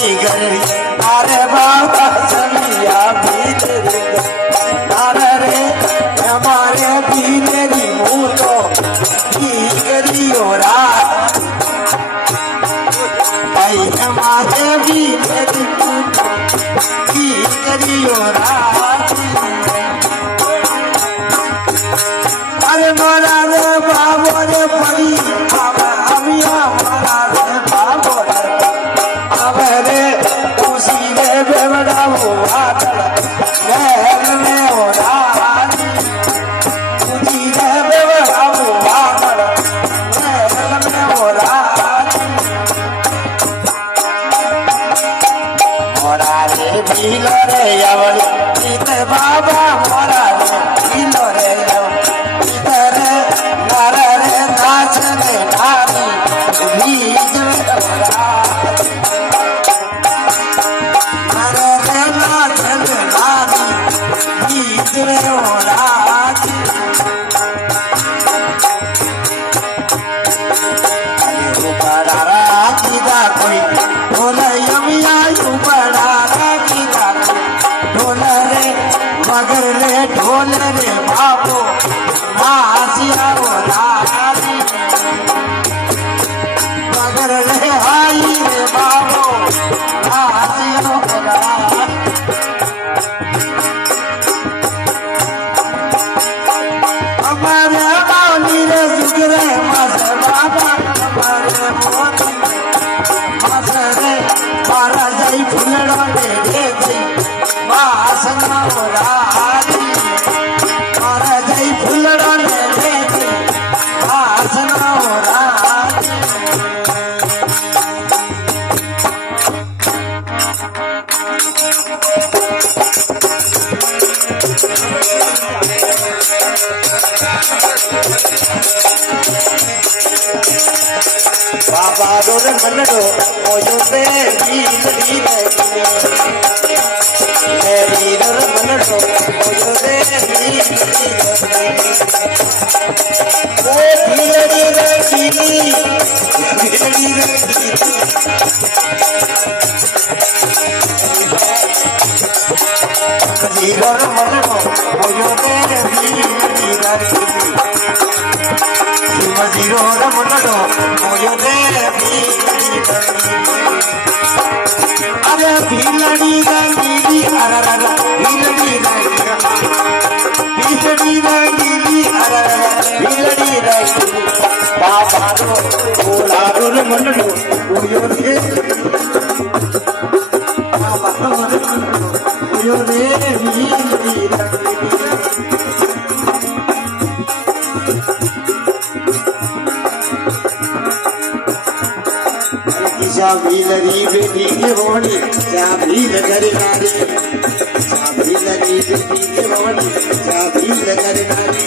ની ગરડી અરે બાબા સમિયા ભીતરી તારે રે અમારે ભીતરી હું તો ભીગરીઓ રાત અમારે ભીતરી ભીગરીઓ રાત અરે મારા રે બાબો રે પડી અમિયા મારા રે બાબો હવે રે ખુશી રે બેવડાવો વાતળ મહેલ ને ઓરા ખુશી રે બેવડાવો વાતળ મહેલ ને ઓરા મોરા રે ભીલો રે આવડ ગીત બાબા મોરા રે ભીલો રે मगर रे ढोल रे बाबो नासिया मगर रे हाई रे बाबो नासिया हमारे बावली रे जिगरे मस बाबा हमारे मोती मस रे मारा जाई फुलड़ो ले दे गई वासना राजी मारा जाई फुलड़ो ले दे गई वासना राजी बाबा रोड मनडो ओयो से नील नील मेरी रोड मनडो ओयो से नील ओ भीलड़ी रे भीलड़ी रे मेरी रोड मनडो ओयो से नील मजीरो रमनडो मोयो रे अरे भीलड़ी रंगीली अरररा भीलड़ी रंगीली अरररा भीलड़ी रंगीली बाबा रो बोलारो रमनडो मोयो रे बाबा रो मोयो रे भीलड़ी रंगीली भीलरी बेटी के रोणी क्या भील करे नारी भीलरी बेटी के रोणी क्या भील करे नारी